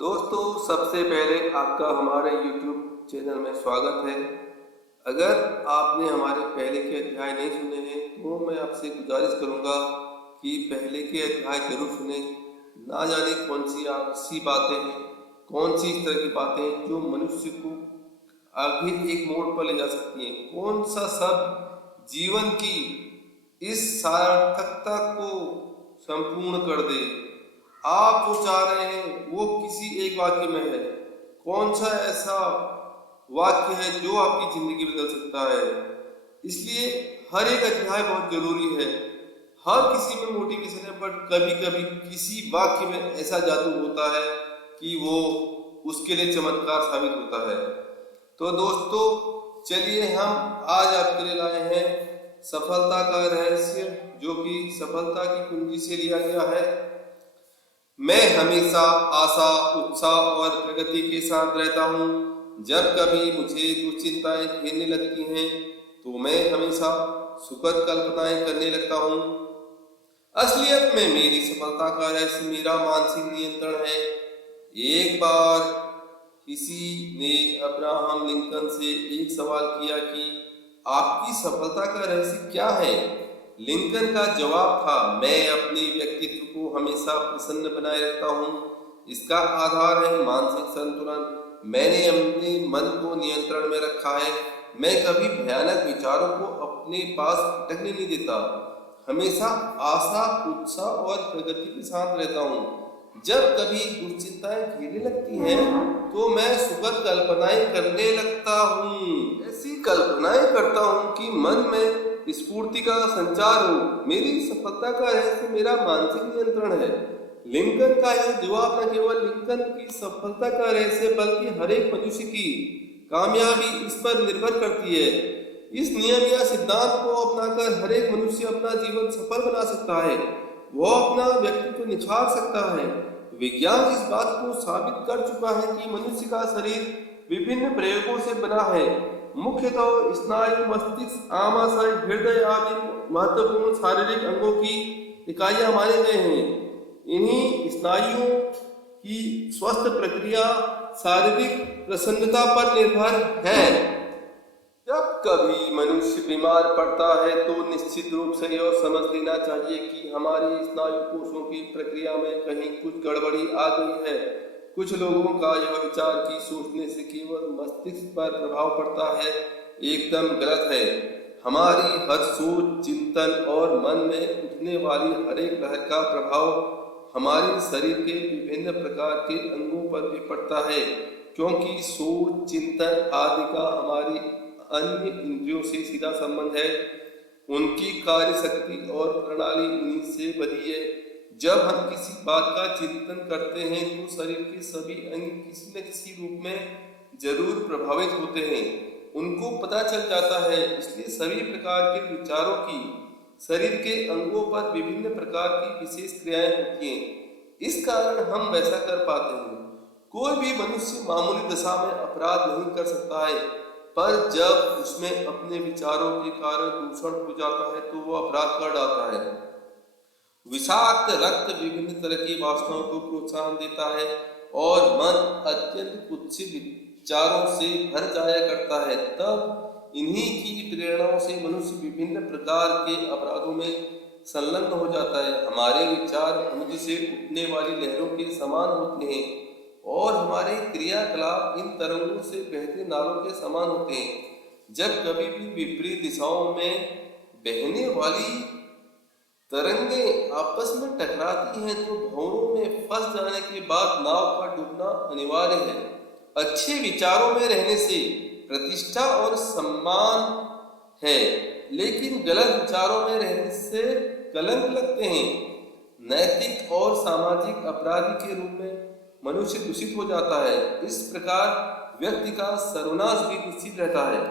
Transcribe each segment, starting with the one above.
दोस्तों, सबसे पहले आपका हमारे YouTube चैनल में स्वागत है। अगर आपने हमारे पहले के अध्याय नहीं सुने हैं तो मैं आपसे गुजारिश करूंगा कि पहले के अध्याय जरूर सुने। ना जाने कौन सी आपसी बातें हैं, कौन सी इस तरह की बातें हैं जो मनुष्य को आगे एक मोड़ पर ले जा सकती हैं। कौन सा शब्द जीवन की इस सार्थकता को संपूर्ण कर दे। आप जो चाह रहे हैं वो किसी एक वाक्य में है। कौन सा ऐसा वाक्य है जो आपकी जिंदगी बदल सकता है। इसलिए हर एक अध्याय बहुत जरूरी है। हर किसी में मोटिवेशन है, बट कभी कभी किसी वाक्य में ऐसा जादू होता है कि वो उसके लिए चमत्कार साबित होता है। तो दोस्तों, चलिए हम आज आपके लिए लाए हैं सफलता का रहस्य, जो कि सफलता की कुंजी से लिया गया है। मैं हमेशा आशा, उत्साह और प्रगति के साथ रहता हूँ। जब कभी मुझे दुश्चिंताएं घेरने लगती हैं तो मैं हमेशा सुखद कल्पनाएं करने लगता हूँ। असलियत में मेरी सफलता का रहस्य मेरा मानसिक नियंत्रण है। एक बार किसी ने अब्राहम लिंकन से एक सवाल किया कि आपकी सफलता का रहस्य क्या है। लिंकन का जवाब था, मैं अपने व्यक्तित्व को हमेशा प्रसन्न बनाए रखता हूँ। इसका आधार है मानसिक संतुलन। मैंने अपने मन को नियंत्रण में रखा है। मैं कभी भयानक विचारों को अपने पास भटकने नहीं देता। हमेशा आशा, उत्साह और प्रगति के साथ रहता हूँ। जब कभी दुश्चिंताएं घेरने लगती हैं तो मैं सुखद कल्पनाएं करने लगता हूँ। ऐसी कल्पनाएं करता हूँ कि मन में स्फूर्ति का संचार हो। मेरी सफलता का रहस्य मेरा मानसिक नियंत्रण है। लिंकन का यह जवाब न केवल लिंकन की सफलता का रहस्य बल्कि हर एक मनुष्य की कामयाबी इस पर निर्भर करती है। इस नियम या सिद्धांत को अपनाकर हर एक मनुष्य अपना जीवन सफल बना सकता है। वह अपना व्यक्तित्व निखार सकता है। विज्ञान इस बात को साबित कर चुका है कि मनुष्य का शरीर विभिन्न प्रयोगों से बना है। मुख्यतः स्नायु, मस्तिष्क, आमाशय, हृदय आदि महत्वपूर्ण शारीरिक अंगों की इकाइयां माने गए हैं। इन्हीं स्नायुओं की स्वस्थ प्रक्रिया शारीरिक प्रसन्नता पर निर्भर है। जब कभी मनुष्य बीमार पड़ता है तो निश्चित रूप से यह समझ लेना चाहिए कि हमारी स्नायु कोशों की प्रक्रिया में कहीं कुछ गड़बड़ी आ गई है। कुछ लोगों का यह विचार कि सोचने से केवल मस्तिष्क पर प्रभाव पड़ता है, एकदम गलत है। हमारी हर सोच, चिंतन और मन में उठने वाली हर एक लहर का प्रभाव हमारे शरीर के विभिन्न प्रकार के अंगों पर भी पड़ता है, क्योंकि सोच, चिंतन आदि का हमारी अन्य इंद्रियों से सीधा संबंध है। उनकी कार्य शक्ति और प्रणाली उन्हीं से बनी है। जब हम किसी बात का चिंतन करते हैं तो शरीर के सभी अंग किसी न किसी रूप में जरूर प्रभावित होते हैं, उनको पता चल जाता है। इसलिए सभी प्रकार के विचारों की शरीर के अंगों पर विभिन्न प्रकार की विशेष क्रियाएं होती हैं। इस कारण हम वैसा कर पाते हैं। कोई भी मनुष्य मामूली दशा में अपराध नहीं कर सकता है, पर जब उसमें अपने विचारों के कारण दूषण हो जाता है तो वह अपराध कर डालता है। विषाक्त रक्त विभिन्न तरह की वासनाओं को प्रोत्साहन देता है और मन अत्यंत कुत्सित विचारों से भर जाया करता है। तब इन्हीं की प्रेरणाओं से मनुष्य विभिन्न प्रकार के अपराधों में संलग्न हो जाता है। हमारे विचार समुद्र से उठने वाली लहरों के समान होते हैं और हमारे क्रियाकलाप इन तरंगों से बहते नालों के समान होते हैं। जब कभी भी विपरीत दिशाओं में बहने वाली तरंगें आपस में टकराती हैं तो भंवरों में फंस जाने के बाद नाव का डूबना अनिवार्य है। अच्छे विचारों में रहने से प्रतिष्ठा और सम्मान है, लेकिन गलत विचारों में रहने से कलंक लगते हैं। नैतिक और सामाजिक अपराधी के रूप में मनुष्य दूषित हो जाता है। इस प्रकार व्यक्ति का सर्वनाश भी निश्चित रहता है।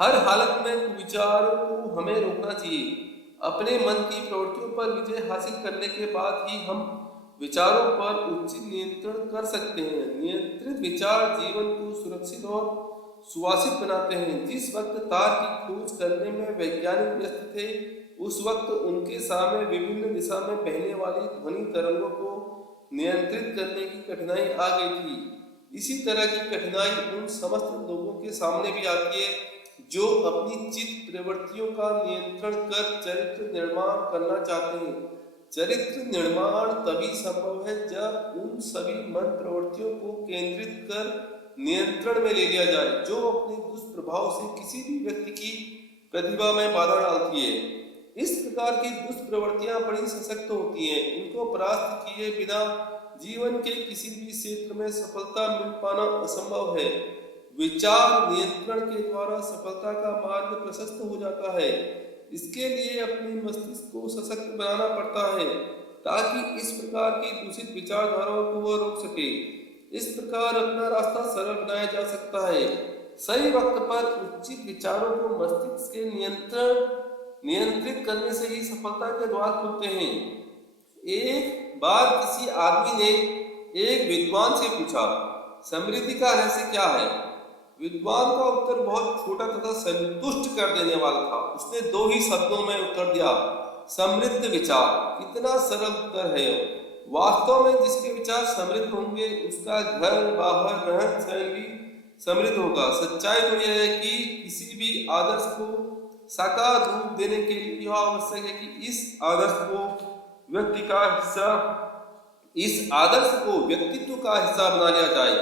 हर हालत में कुविचारों को हमें रोकना चाहिए। अपने मन की प्रवृत्तियों पर विजय हासिल करने के बाद ही हम विचारों पर उचित नियंत्रण कर सकते हैं। नियंत्रित विचार जीवन को सुरक्षित और सुवासित बनाते हैं। जिस वक्त तार की खोज करने में वैज्ञानिक व्यस्त थे, उस वक्त उनके सामने विभिन्न दिशा में बहने वाली ध्वनि तरंगों को नियंत्रित करने की कठिनाई आ गई थी। इसी तरह की कठिनाई उन समस्त लोगों के सामने भी आती है जो अपनी चित्त प्रवृत्तियों का नियंत्रण कर चरित्र निर्माण करना चाहते हैं। चरित्र निर्माण तभी संभव है जब उन सभी मन प्रवृत्तियों को केंद्रित कर नियंत्रण में ले लिया जाए जो अपने दुष्प्रभाव से किसी भी व्यक्ति की प्रतिभा में बाधा डालती है। इस प्रकार की दुष्प्रवृत्तियां बड़ी सशक्त होती हैं। इनको परास्त किए बिना जीवन के किसी भी क्षेत्र में सफलता मिल पाना असंभव है। विचार नियंत्रण के द्वारा सफलता का मार्ग प्रशस्त हो जाता है। इसके लिए अपने मस्तिष्क को सशक्त बनाना पड़ता है ताकि इस प्रकार की दूषित विचारधाराओं को वह रोक सके। इस प्रकार अपना रास्ता सरल बनाया जा सकता है। सही वक्त पर उचित विचारों को मस्तिष्क के नियंत्रित करने से ही सफलता के द्वार खुलते हैं। एक बार किसी आदमी ने एक विद्वान से पूछा, समृद्धि का रहस्य क्या है? विद्वान का उत्तर बहुत छोटा तथा संतुष्ट कर देने वाला था। उसने 2 ही शब्दों में उत्तर दिया, समृद्ध विचार। कितना सरल उत्तर है। वास्तव में जिसके विचार समृद्ध होंगे उसका घर बाहर रहन सहन भी समृद्ध होगा। सच्चाई तो यह है कि किसी भी आदर्श को साकार रूप देने के लिए यह आवश्यक है कि इस आदर्श को व्यक्तित्व का हिस्सा बना लिया जाए।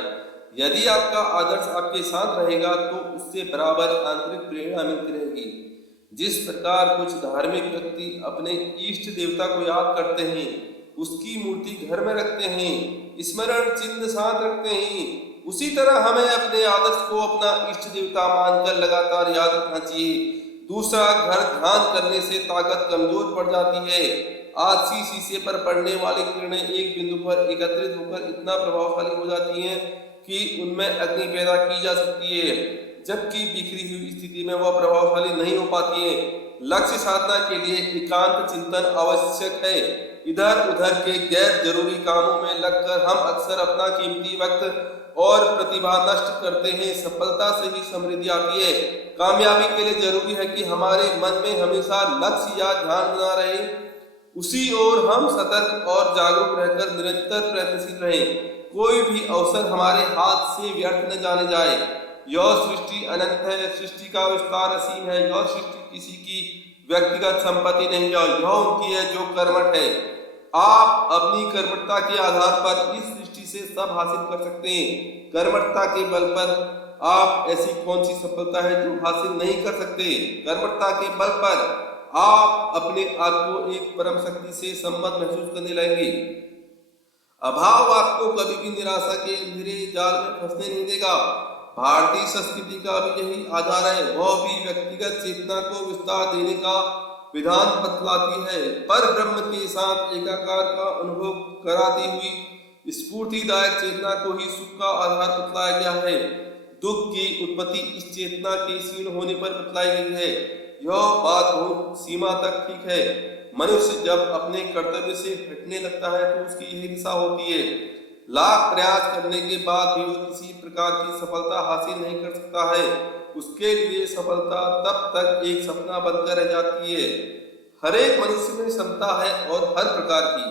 यदि आपका आदर्श आपके साथ रहेगा तो उससे बराबर आंतरिक प्रेरणा मिलती रहेगी। जिस प्रकार कुछ धार्मिक व्यक्ति अपने इष्ट देवता को याद करते हैं, उसकी मूर्ति घर में रखते हैं, स्मरण चिन्ह साथ रखते हैं, उसी तरह हमें अपने आदर्श को अपना इष्ट देवता मानकर लगातार याद रखना चाहिए। दूसरा, घर ध्यान करने से ताकत कमजोर पड़ जाती है। आलसी शीशे पर पड़ने वाली किरणें एक बिंदु पर एकत्रित होकर इतना प्रभावशाली हो जाती हैं कि उनमें अग्नि पैदा की जा सकती है, जबकि बिखरी हुई स्थिति में वह प्रभावशाली नहीं हो पाती है। लक्ष्य साधना के लिए एकांत चिंतन आवश्यक है। इधर उधर के गैर जरूरी कामों में लगकर हम अक्सर अपना कीमती वक्त और प्रतिभा नष्ट करते हैं। सफलता से ही समृद्धि आती है। कामयाबी के लिए जरूरी है कि हमारे मन में हमेशा लक्ष्य या ध्यान बना रहे, उसी ओर हम सतर्क और जागरूक रहकर निरंतर प्रयत्नशील रहें। कोई भी अवसर हमारे हाथ से व्यर्थ न जाने जाए। यह सृष्टि अनंत है, सृष्टि का विस्तार असीम है। यह सृष्टि किसी की व्यक्तिगत संपत्ति नहीं है, यह उनकी है जो कर्मठ है। आप अपनी कर्मठता के आधार पर इस सृष्टि से सब हासिल कर सकते हैं। कर्मठता के बल पर आप ऐसी कौन सी सफलता है जो हासिल नहीं कर सकते? कर्मठता के बल पर आप अपने आप को एक परम शक्ति से संबद्ध महसूस करने लगेंगे। अभाव आपको कभी भी निराशा के अंधेरे जाल में फंसने नहीं देगा। भारतीय संस्कृति का भी यही आधार है। वह भी व्यक्तिगत चेतना को विस्तार देने का विधान बतलाती है, पर ब्रह्म के साथ एकाकार का अनुभव कराती हुई स्फूर्तिदायक चेतना को ही सुख का आधार बतलाया गया है। दुख की उत्पत्ति इस चेतना के क्षीण होने पर बतलाई गई है। यह बात बहुत सीमा तक ठीक है। मनुष्य जब अपने कर्तव्य से हटने लगता है तो उसकी यही दिशा होती है। लाख प्रयास करने के बाद भी वह किसी प्रकार की सफलता हासिल नहीं कर सकता है। उसके लिए सफलता तब तक एक सपना बनकर रह जाती है। हर एक मनुष्य में क्षमता है और हर प्रकार की।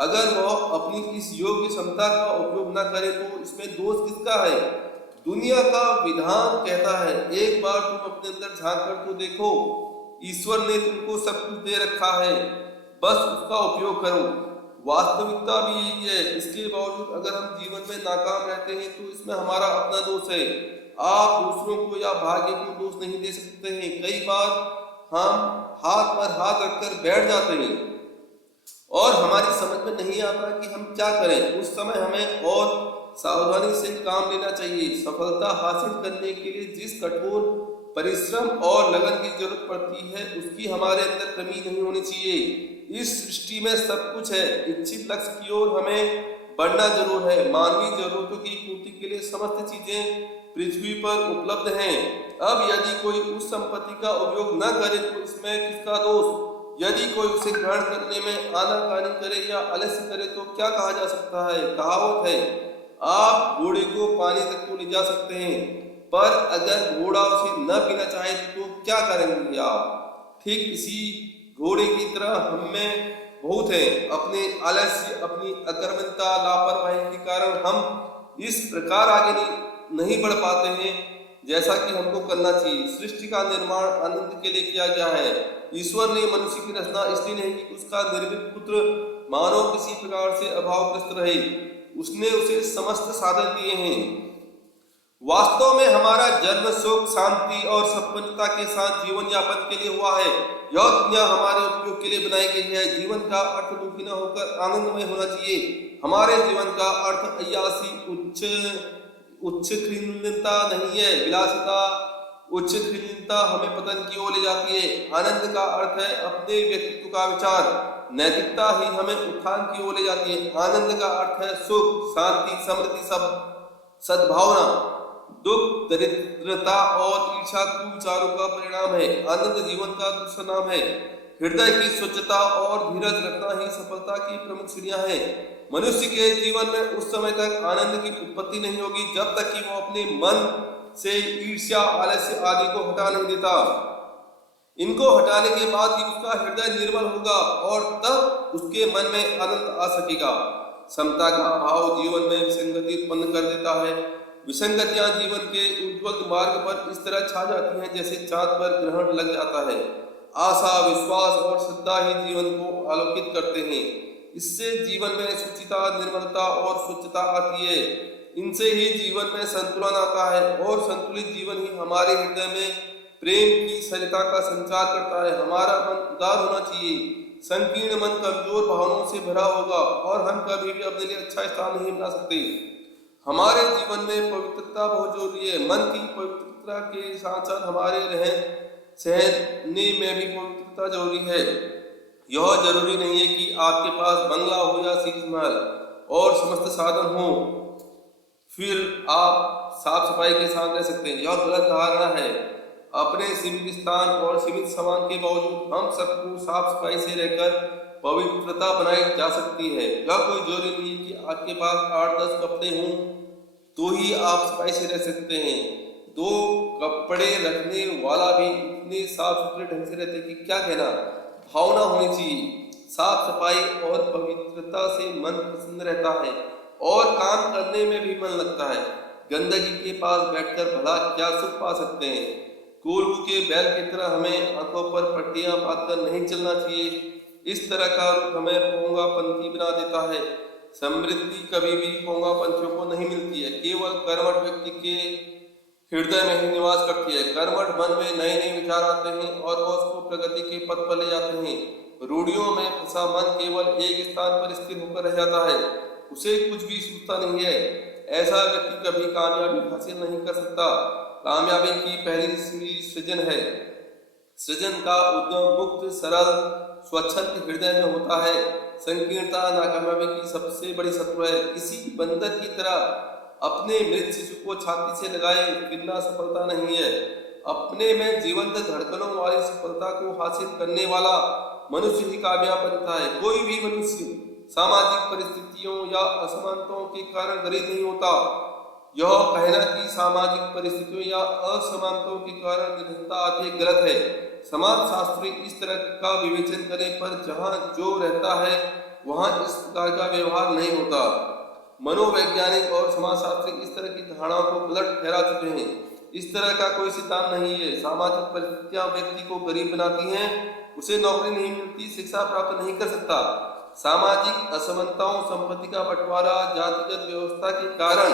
अगर वह अपनी इस योग्य क्षमता का उपयोग न करे तो इसमें दोष किसका है? दुनिया का विधान कहता है, एक बार तुम अपने अंदर झांक कर तो देखो। ईश्वर ने तुमको सब कुछ दे रखा है, बस उसका उपयोग करो। वास्तविकता भी यही है। इसके बावजूद अगर हम जीवन में नाकाम रहते हैं तो इसमें हमारा अपना दोष है। आप दूसरों को या भाग्य को दोष नहीं दे सकते हैं। कई बार हम हाथ पर हाथ रखकर बैठ जाते हैं और हमारी समझ में नहीं आता कि हम क्या करें। उस समय हमें और सावधानी से काम लेना चाहिए। सफलता हासिल करने के लिए जिस कठोर परिश्रम और लगन की जरूरत पड़ती है उसकी हमारे अंदर कमी नहीं होनी चाहिए। इस सृष्टि में सब कुछ है। इच्छित लक्ष्य की ओर हमें बढ़ना जरूर है। मानवीय जरूरतों की पूर्ति के लिए समस्त चीजें पृथ्वी पर उपलब्ध हैं। अब यदि कोई उस संपत्ति का उपयोग न करे तो इसमें किसका दोष? यदि कोई उसे ग्रहण करने में आनाकानी करे या आलस्य करे तो क्या कहा जा सकता है? कहावत है, आप घोड़े को पानी तक तो ले जा सकते हैं, पर अगर घोड़ा उसे न पीना चाहे तो क्या करेंगे आप? ठीक इसी घोड़े की तरह बहुत हैं। अपने आलस्य, अपनी अकर्मण्यता, लापरवाही के कारण हम इस प्रकार आगे नहीं बढ़ पाते हैं जैसा कि हमको करना चाहिए। सृष्टि का निर्माण आनंद के लिए किया गया है। ईश्वर ने मनुष्य की रचना इसलिए नहीं की उसका निर्मित पुत्र मानव किसी प्रकार से अभावग्रस्त रहे। उसने उसे समस्त साधन दिए हैं। वास्तव में हमारा जन्म सुख, शांति और संपन्नता के साथ जीवन यापन के लिए हुआ है। यह दुनिया हमारे उपयोग के लिए बनाई गई है। जीवन का अर्थ दुखी न होकर आनंदमय होना चाहिए। हमारे जीवन का अर्थ अय्यासी, उच्छृंखलता नहीं है। विलासिता, उच्छृंखलता हमें पतन की ओर ले जाती है। आनंद का अर्थ है अपने व्यक्तित्व का विचार। नैतिकता ही हमें उत्थान की ओर ले जाती है। आनंद का अर्थ है सुख, शांति, समृद्धि, सद्भावना। दुख, दरिद्रता और ईर्ष्या कुविचारों का परिणाम है। आनंद जीवन का दूसरा नाम है। हृदय की स्वच्छता और धीरज रखना ही सफलता की प्रमुख सीढ़ियां हैं। मनुष्य के जीवन में उस समय तक आनंद की उत्पत्ति नहीं होगी जब तक कि वो अपने मन से ईर्ष्या, आलस्य आदि को हटा नहीं देता। इनको हटाने के बाद ही उसका हृदय निर्मल होगा और तब उसके मन में आनंद आ सकेगा। समता का भाव जीवन में विसंगति उत्पन्न कर देता है। विसंगतियां जीवन के उज्ज्वल मार्ग पर इस तरह छा जाती हैं जैसे चांद पर ग्रहण लग जाता है। आशा, विश्वास और श्रद्धा ही जीवन को आलोकित करते हैं। इससे जीवन में शुचिता, निर्मलता और स्वच्छता आती है। इनसे ही जीवन में संतुलन आता है और संतुलित जीवन ही हमारे हृदय में प्रेम की सरिता का संचार करता है। हमारा मन उदार होना चाहिए। संकीर्ण मन कमजोर भावनाओं से भरा होगा और हम कभी भी अपने लिए अच्छा स्थान नहीं बना सकते। हमारे जीवन में पवित्रता बहुत जरूरी है। मन की पवित्रता के साथ साथ हमारे रहन सहने में भी पवित्रता जरूरी है। यह जरूरी नहीं है कि आपके पास बंगला हो या शीश महल और समस्त साधन हो फिर आप साफ सफाई के साथ रह सकते हैं। यह गलत धारणा है। अपने सीमित स्थान और सीमित सामान के बावजूद हम सबको साफ सफाई से रहकर पवित्रता बनाई जा सकती है। यह कोई जरूरी नहीं है कि आपके पास 8-10 कपड़े हों तो ही आप सफाई से रह सकते हैं। 2 कपड़े रखने वाला भी इतने साफ सुथरे ढंग से रहते कि क्या कहना। भावना होनी चाहिए। साफ सफाई और पवित्रता से मन प्रसन्न रहता है और काम करने में भी मन लगता है। गंदगी के पास बैठकर भला क्या सुख पा सकते हैं। कोल्हू के बैल की तरह हमें आंखों पर पट्टियां बांधकर नहीं चलना चाहिए। इस तरह का रूप हमें पोंगापंथी बना देता है। समृद्धि कभी भी पोंगापंथियों को नहीं मिलती है। केवल कर्मठ व्यक्ति के हृदय में ही निवास करती है। कर्मठ मन में नए नए विचार आते हैं और वह उसको प्रगति के पथ पर ले जाते हैं। रूढ़ियों में फंसा मन केवल एक स्थान पर स्थिर होकर रह जाता है। उसे कुछ भी सूझता नहीं है। ऐसा व्यक्ति कभी कामयाबी हासिल नहीं कर सकता। कामयाबी की पहली सीढ़ी सृजन है। सृजन का उद्यम मुक्त, सरल, स्वच्छंद हृदय में होता है। संकीर्णता नाकामयाबी की सबसे बड़ी शत्रु है। किसी बंदर की तरह अपने मृत शिशु को छाती से लगाए फिरना सफलता नहीं है। अपने में जीवंत धड़कनों वाली सफलता को हासिल करने वाला मनुष्य ही कामयाब बनता है। कोई भी मनुष्य सामाजिक परिस्थितियों या असमानताओं के कारण गरीब नहीं होता। यह कहना कि सामाजिक परिस्थितियों या असमानताओं के कारण निर्धनता आती है गलत है। समाज शास्त्री इस तरह का विवेचन करें पर जहाँ जो रहता है वहाँ इस प्रकार का व्यवहार नहीं होता। मनोवैज्ञानिक और समाजशास्त्री इस तरह की धारणाओं को गलत ठहरा चुके हैं। इस तरह का कोई सिद्धांत नहीं है। सामाजिक परिस्थितियां व्यक्ति को गरीब बनाती हैं। उसे नौकरी नहीं मिलती, शिक्षा प्राप्त नहीं कर सकता। सामाजिक असमानताओं, संपत्ति का बंटवारा, जातिगत व्यवस्था के कारण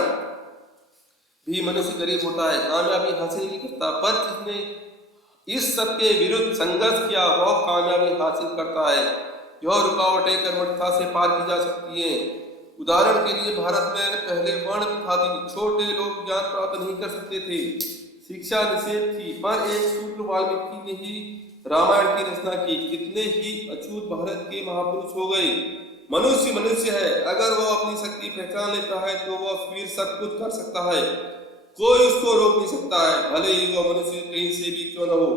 भी मनुष्य गरीब होता है, कामयाबी हासिल नहीं करता। पर जिसने इस सब के विरुद्ध संघर्ष किया वह कामयाबी हासिल करता है। यह रुकावटें कर्मठता से पार की जा सकती हैं। उदाहरण के लिए भारत में पहले वर्ण प्रथा थी। छोटे लोग ज्ञान प्राप्त नहीं कर सकते थे। शिक्षा निषेध थी। पर एक शूद्र वाल्मीकि ने ही रामायण की रचना की। कितने ही अछूत भारत के महापुरुष हो गए। मनुष्य मनुष्य है। अगर वह अपनी शक्ति पहचान लेता है तो वह फिर सब कुछ कर सकता है। कोई उसको रोक नहीं सकता है, भले ही वह मनुष्य कहीं से भी क्यों न हो।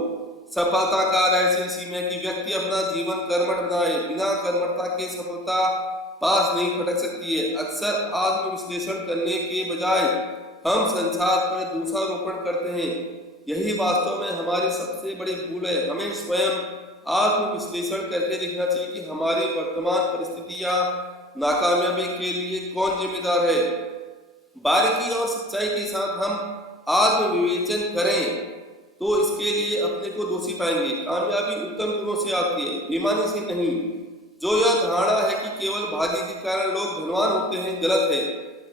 सफलता का रहस्य इसी में कि व्यक्ति अपना जीवन कर्मठ बनाए। बिना कर्मठता के सफलता पास नहीं फटक सकती है। अक्सर आत्मविश्लेषण करने के बजाय हम संसार पर दोषारोपण करते हैं। यही वास्तव में हमारी सबसे बड़ी भूल है। हमें स्वयं आत्म विश्लेषण करके देखना चाहिए कि हमारी वर्तमान परिस्थिति या नाकामयाबी के लिए कौन जिम्मेदार है। बारीकी और सच्चाई के साथ हम आत्म विवेचन करें तो इसके लिए अपने को दोषी पाएंगे। कामयाबी उत्तम गुणों से आती है, बेईमानी से नहीं। जो यह धारणा है कि केवल भाग्य के कारण लोग धनवान होते हैं, गलत है।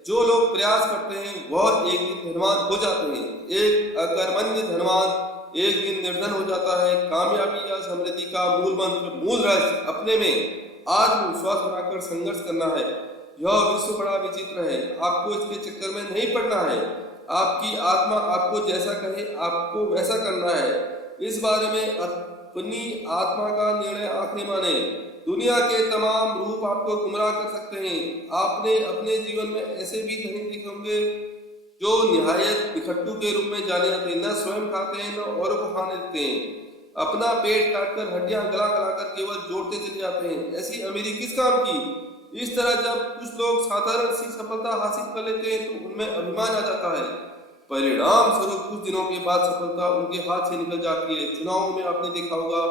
जो लोग प्रयास करते हैं वह एक दिन धनवान हो जाते हैं। एक अकर्मण्य धनवान एक दिन निर्धन हो जाता है। कामयाबी या समृद्धि का मूल मंत्र, मूल रहस्य अपने में आत्मविश्वास बनाकर संघर्ष करना है। यह विश्व बड़ा विचित्र है, आपको इसके चक्कर में नहीं पड़ना है। आपकी आत्मा आपको जैसा कहे आपको वैसा करना है। इस बारे में अपनी आत्मा का निर्णय आखिरी माने। दुनिया के तमाम रूप आपको गुमराह कर सकते हैं। आपने अपने जीवन में ऐसे भी धनी देखे होंगे जो निहायत इकट्ठू के रूप में जाने जाते हैं, न स्वयं खाते हैं न औरों को खाने देते हैं। अपना पेट काटकर हड्डियां गला गलाकर केवल जोड़ते चले जाते हैं। ऐसी अमीरी किस काम की। इस तरह जब कुछ लोग साधारण सी सफलता हासिल कर लेते हैं तो उनमें अभिमान आ जाता है। परिणाम स्वरूप कुछ दिनों के बाद सफलता उनके हाथ से निकल जाती है। चुनाव में आपने देखा होगा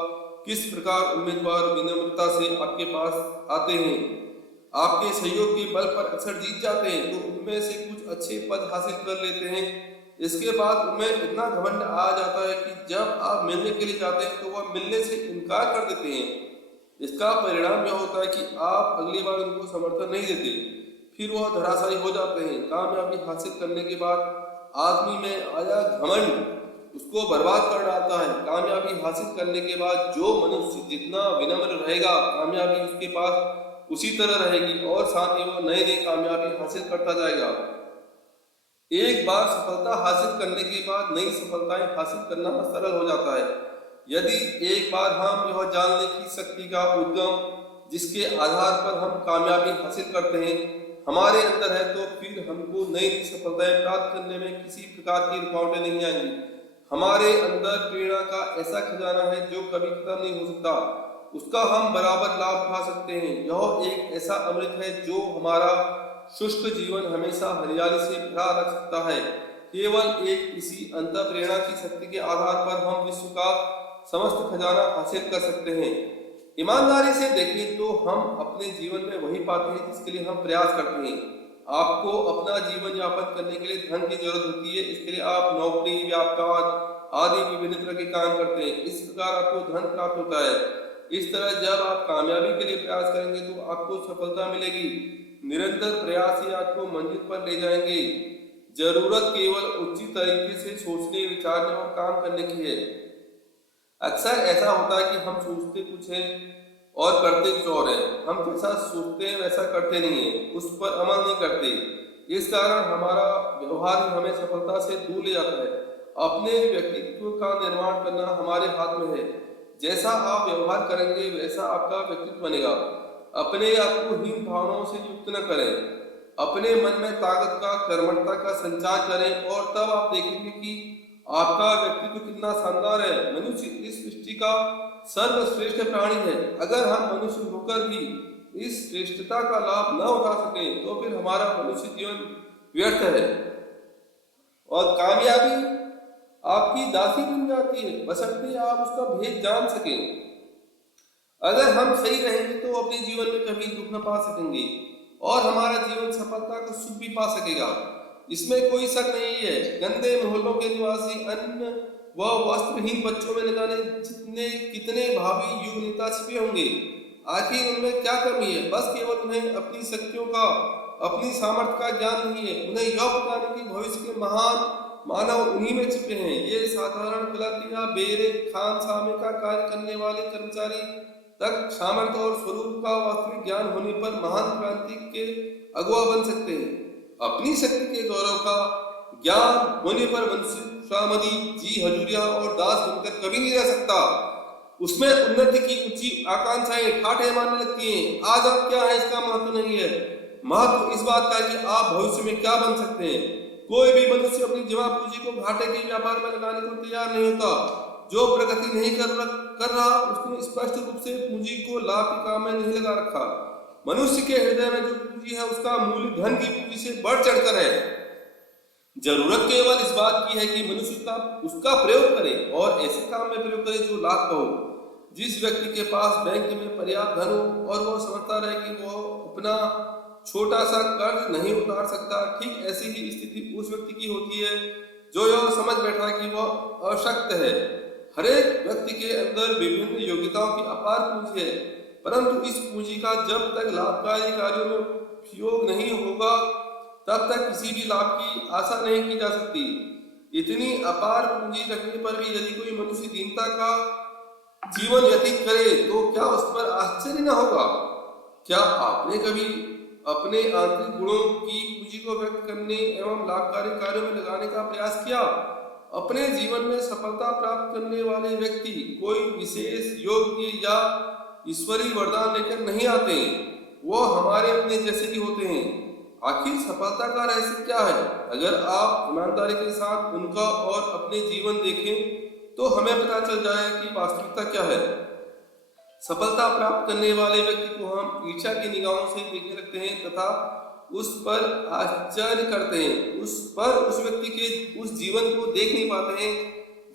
किस प्रकार उम्मीदवार विनम्रता से आपके पास आते हैं, आपके सहयोग के बल पर अक्सर जीत जाते हैं, तो उनमें से कुछ अच्छे पद हासिल कर लेते हैं। इसके बाद उनमें इतना घमंड आ जाता है कि जब आप मिलने के लिए जाते हैं तो वह मिलने से इनकार कर देते हैं। इसका परिणाम यह होता है कि आप अगली बार उनको समर्थन नहीं देते, फिर वह धराशायी हो जाते हैं। कामयाबी हासिल करने के बाद आदमी में आया घमंड उसको बर्बाद कर डालता है। कामयाबी हासिल करने के बाद जो मनुष्य जितना विनम्र रहेगा, कामयाबी उसके पास उसी तरह रहेगी और साथ ही वो नई नई कामयाबी हासिल करता जाएगा। एक बार सफलता हासिल करने के बाद नई सफलताएं हासिल करना सरल हो जाता है। यदि एक बार हम यह जानने की शक्ति का उद्गम जिसके आधार पर हम कामयाबी हासिल करते हैं हमारे अंदर है, तो फिर हमको नई नई सफलताएं प्राप्त करने में किसी प्रकार की रुकावटें नहीं आएंगी। हमारे अंदर प्रेरणा का ऐसा खजाना है जो कभी खत्म नहीं हो सकता। उसका हम बराबर लाभ उठा सकते हैं। यह एक ऐसा अमृत है जो हमारा शुष्क जीवन हमेशा हरियाली से भरा रख सकता है। केवल एक इसी अंतर प्रेरणा की शक्ति के आधार पर हम विश्व का समस्त खजाना हासिल कर सकते हैं। ईमानदारी से देखें तो हम अपने जीवन में वही पाते हैं जिसके लिए हम प्रयास करते हैं। आपको अपना जीवन यापन करने के लिए धन की जरूरत होती है। इसके लिए आप नौकरी, व्यापार आदि विभिन्न तरह के काम करते हैं। इस प्रकार आपको धन प्राप्त होता है। इस तरह जब आप कामयाबी के लिए प्रयास करेंगे तो आपको सफलता मिलेगी। निरंतर प्रयास ही आपको मंजिल पर ले जाएंगे। जरूरत केवल उचित तरीके से सोचने, विचारने और काम करने की है। अक्सर ऐसा होता है कि हम सोचते कुछ हैं और करते कुछ और है। हम जैसा सोचते हैं वैसा करते नहीं है, उस पर अमल नहीं करते। इस कारण हमारा व्यवहार हमें सफलता से दूर ले जाता है। अपने व्यक्तित्व का निर्माण करना हमारे हाथ में है। जैसा आप व्यवहार करेंगे वैसा आपका व्यक्तित्व बनेगा। अपने आप को हीन भावनाओं से युक्त न करें। अपने मन में ताकत का, कर्मठता का संचार करें और तब आप देखेंगे कि आपका व्यक्तित्व कितना शानदार है। मनुष्य इस सृष्टि का सर्वश्रेष्ठ प्राणी है। अगर हम मनुष्य होकर भी इस श्रेष्ठता का लाभ न उठा सके तो फिर हमारा मनुष्य जीवन व्यर्थ है और कामयाबी आपकी दासी बन जाती है, बशर्ते आप उसका भेद जान सके। अगर हम सही रहेंगे तो अपने जीवन में कभी दुख न पा सकेंगे और हमारा जीवन सफलता का सुख भी पा सकेगा। इसमें कोई शक नहीं है। गंदे मोहल्लों के निवासी अन्न व वस्त्रहीन बच्चों में न जाने कितने भावी युग नेता छिपे होंगे। आखिर उनमें क्या कमी है? बस केवल उन्हें अपनी शक्तियों का, अपनी सामर्थ्य का ज्ञान नहीं है। उन्हें यह पता नहीं कि भविष्य के महान मानव उन्हीं में छिपे हैं। ये साधारण क्लर्क या बेरे खानसामे का कार्य करने वाले कर्मचारी तक सामर्थ्य और स्वरूप का वास्तविक ज्ञान होने पर महान क्रांति के अगुवा बन सकते हैं। अपनी शक्ति के गौरव का ज्ञान होने पर मनुष्य स्वामदी, जी हजूरिया और दास बनकर कभी नहीं रह सकता। उसमें उन्नति की ऊंची आकांक्षाएं ठाठे मारने लगती हैं। आज आप क्या है इसका महत्व नहीं है। महत्व इस बात का है कि आप भविष्य में क्या बन सकते हैं। कोई भी मनुष्य अपनी जमा पूंजी को घाटे के व्यापार में लगाने को तैयार नहीं होता। जो प्रगति नहीं कर रहा उसने स्पष्ट रूप से पूंजी को लाभ के काम में नहीं लगा रखा। मनुष्य के हृदय में जो पूंजी है उसका मूल्य धन की पूंजी से बढ़ चढ़कर है। जरूरत केवल इस बात की है कि मनुष्य उसका प्रयोग करे और ऐसे काम में प्रयोग करे जो लाभ का हो। जिस व्यक्ति के पास बैंक में पर्याप्त धन हो और वो समझता रहे कि वो अपना छोटा सा कर्ज नहीं उतार सकता, ठीक ऐसी ही स्थिति उस व्यक्ति की होती है जो यह समझ बैठा है कि वह अशक्त है। हरेक व्यक्ति के अंदर विभिन्न योग्यताओं की अपार पूंजी है, परंतु इस पूंजी का जब तक लाभकारी कार्यों में उपयोग नहीं होगा तब तक किसी भी लाभ की आशा नहीं की जा सकती। इतनी अपार पूंजी रखने पर भी यदि कोई मनुष्य दीनता का जीवन व्यतीत करे तो क्या उस पर आश्चर्य न होगा? क्या आपने कभी अपने आंतरिक गुणों की पूंजी को व्यक्त करने एवं लाभकारी कार्यों में लगाने का प्रयास किया? अपने जीवन में सफलता प्राप्त करने वाले व्यक्ति कोई विशेष योग्य या ईश्वरीय वरदान लेकर नहीं आते, वो हमारे अपने जैसे ही होते हैं। आखिर सफलता का रहस्य क्या है? अगर आप ईमानदारी के साथ उनका और अपने जीवन देखें तो हमें पता चल जाए कि वास्तविकता क्या है। सफलता प्राप्त करने वाले व्यक्ति को हम ईर्ष्या की निगाहों से देखने लगते हैं तथा उस पर आश्चर्य करते हैं। उस व्यक्ति के उस जीवन को देख नहीं पाते हैं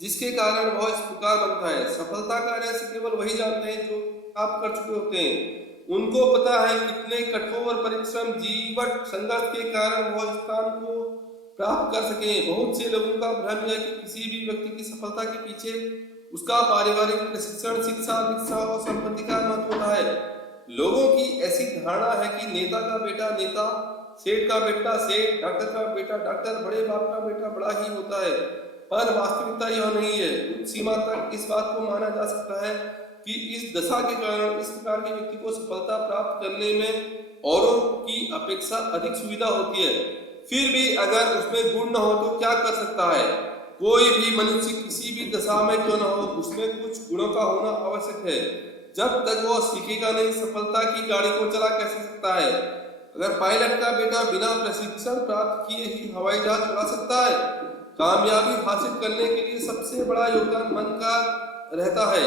जिसके कारण वह इस प्रकार बनता है। सफलता का रहस्य केवल वही जानते हैं जो आप कर चुके होते हैं। उनको पता है कितने कठोर परिश्रम जीवन संघर्ष के कारण वह स्थान को प्राप्त कर सके। बहुत से लोगों का भ्रम है कि किसी भी व्यक्ति की सफलता के पीछे उसका पारिवारिक प्रशिक्षण, शिक्षा, दीक्षा और संपत्ति का महत्व होता है। लोगों की ऐसी धारणा है कि नेता का बेटा नेता, सेठ का बेटा सेठ, डॉक्टर का बेटा डॉक्टर, बड़े बाप का बेटा बड़ा ही होता है, पर वास्तविकता यह नहीं है। कुछ सीमा तक इस बात को माना जा सकता है कि इस दशा के कारण इस प्रकार के व्यक्ति को सफलता प्राप्त करने में औरों की अपेक्षा अधिक सुविधा होती है। फिर भी अगर उसमें गुण न हो तो क्या कर सकता है? कोई भी मनुष्य किसी भी दशा में क्यों न हो, उसमें कुछ गुणों का होना आवश्यक है। जब तक वो सीखेगा नहीं, सफलता की गाड़ी को चला कैसे सकता है? अगर पायलट का बेटा बिना प्रशिक्षण प्राप्त किए ही हवाई जहाज उड़ा सकता है? कामयाबी हासिल करने के लिए सबसे बड़ा योगदान मन का रहता है।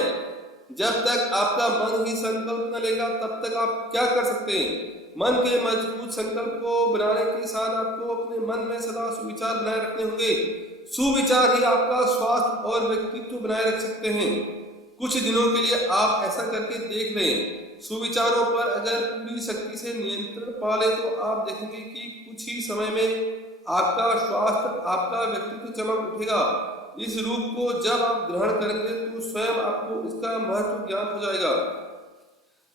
जब तक आपका मन ही संकल्प न लेगा तब तक आप क्या कर सकते हैं? मन के मजबूत संकल्प को बनाने के साथ आपको अपने मन में सदा सुविचार बनाए रखने होंगे। सुविचार ही आपका स्वास्थ्य और व्यक्तित्व बनाए रख सकते हैं। कुछ दिनों के लिए आप ऐसा करके देख लें। सुविचारों पर अगर पूरी शक्ति से नियंत्रण पा ले तो आप देखेंगे कि कुछ ही समय में आपका स्वास्थ्य, आपका व्यक्तित्व चमक उठेगा। इस रूप को जब आप ग्रहण करेंगे तो स्वयं आपको इसका महत्व ज्ञान हो जाएगा।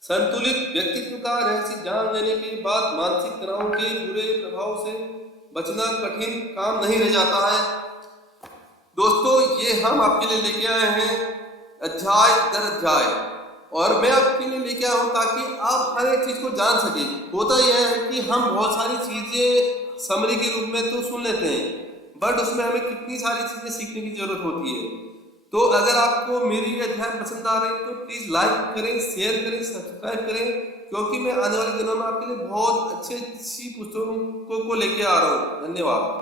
संतुलित व्यक्तित्व का रहस्य जान लेने के बाद मानसिक तनाव के बुरे प्रभाव से बचना कठिन काम नहीं रह जाता है। दोस्तों, ये हम आपके लिए लेके आए हैं अध्याय दर अध्याय, और मैं आपके लिए लेके आया हूँ ताकि आप हर एक चीज को जान सके। होता यह है कि हम बहुत सारी चीजें समरी के रूप में तो सुन लेते हैं, बट उसमें हमें कितनी सारी चीजें सीखने की जरूरत होती है। तो अगर आपको मेरी अध्याय पसंद आ रहे हैं तो प्लीज लाइक करें, शेयर करें, सब्सक्राइब करें, क्योंकि मैं आने वाले दिनों में आपके लिए बहुत अच्छी पुस्तकों को लेके आ रहा हूँ। धन्यवाद।